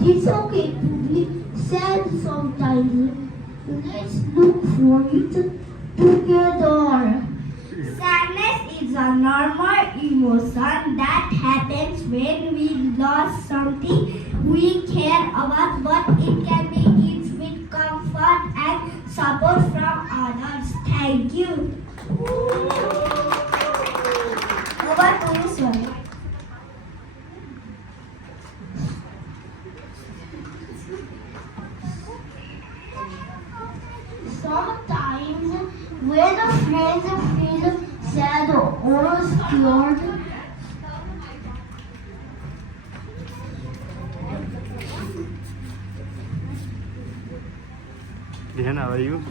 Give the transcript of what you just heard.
it's okay to be sad sometimes. Let's look for it together. Sadness is a normal emotion that happens when we lost something we care about, but it can be eased with comfort and support from others. Thank you. Over to you, Swami. Sometimes when a friend feels sad or scared, Dihan, how are you?